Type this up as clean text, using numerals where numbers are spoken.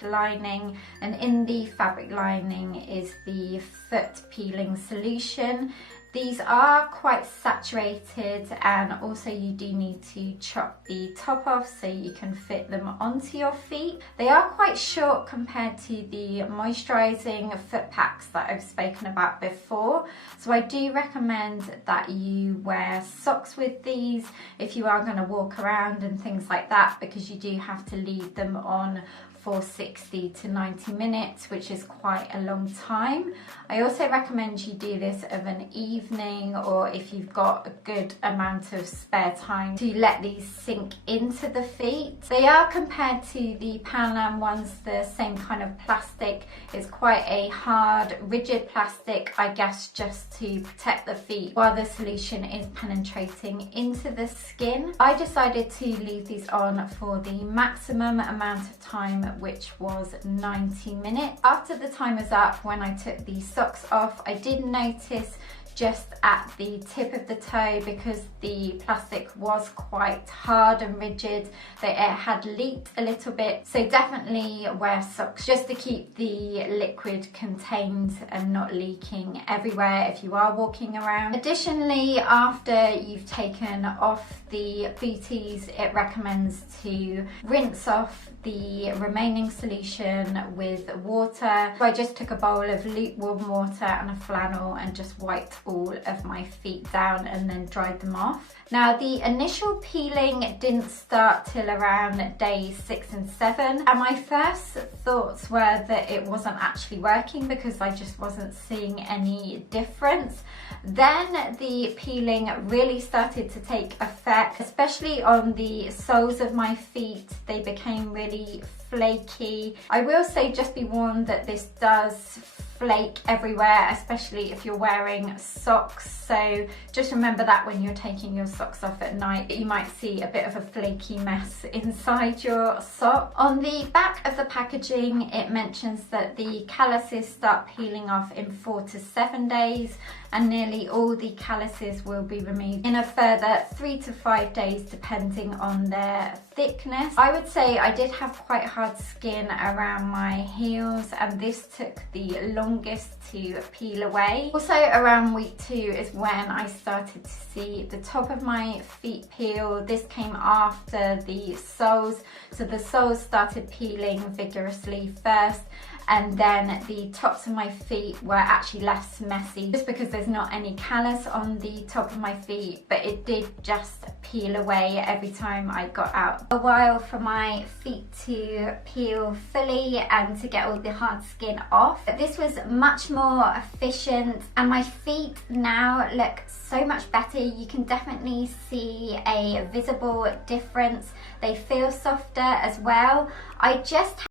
fabric lining, and in the fabric lining is the foot peeling solution. These are quite saturated, and also you do need to chop the top off so you can fit them onto your feet. They are quite short compared to the moisturising foot packs that I've spoken about before, so I do recommend that you wear socks with these if you are going to walk around and things like that, because you do have to leave them on for 60 to 90 minutes, which is quite a long time. I also recommend you do this of an evening, or if you've got a good amount of spare time, to let these sink into the feet. They are, compared to the Panam ones, the same kind of plastic. It's quite a hard, rigid plastic, I guess, just to protect the feet while the solution is penetrating into the skin. I decided to leave these on for the maximum amount of time, which was 90 minutes. After the time was up, when I took the socks off, I did notice just at the tip of the toe, because the plastic was quite hard and rigid, that it had leaked a little bit. So definitely wear socks just to keep the liquid contained and not leaking everywhere if you are walking around. Additionally, after you've taken off the booties, it recommends to rinse off the remaining solution with water. So I just took a bowl of lukewarm water and a flannel and just wiped all of my feet down and then dried them off. Now, the initial peeling didn't start till around day 6 and 7, and my first thoughts were that it wasn't actually working because I just wasn't seeing any difference. Then the peeling really started to take effect, especially on the soles of my feet. They became really flaky. I will say, just be warned that this does flake everywhere, especially if you're wearing socks, so just remember that when you're taking your socks off at night, you might see a bit of a flaky mess inside your sock. On the back of the packaging, it mentions that the calluses start peeling off in 4 to 7 days, and nearly all the calluses will be removed in a further 3 to 5 days depending on their thickness. I would say I did have quite hard skin around my heels, and this took the longest to peel away. Also around week 2 is when I started to see the top of my feet peel. This came after the soles, so the soles started peeling vigorously first, and then the tops of my feet were actually less messy just because there's not any callus on the top of my feet, but it did just peel away every time I got out. A while for my feet to peel fully and to get all the hard skin off. But this was much more efficient, and my feet now look so much better. You can definitely see a visible difference. They feel softer as well. I just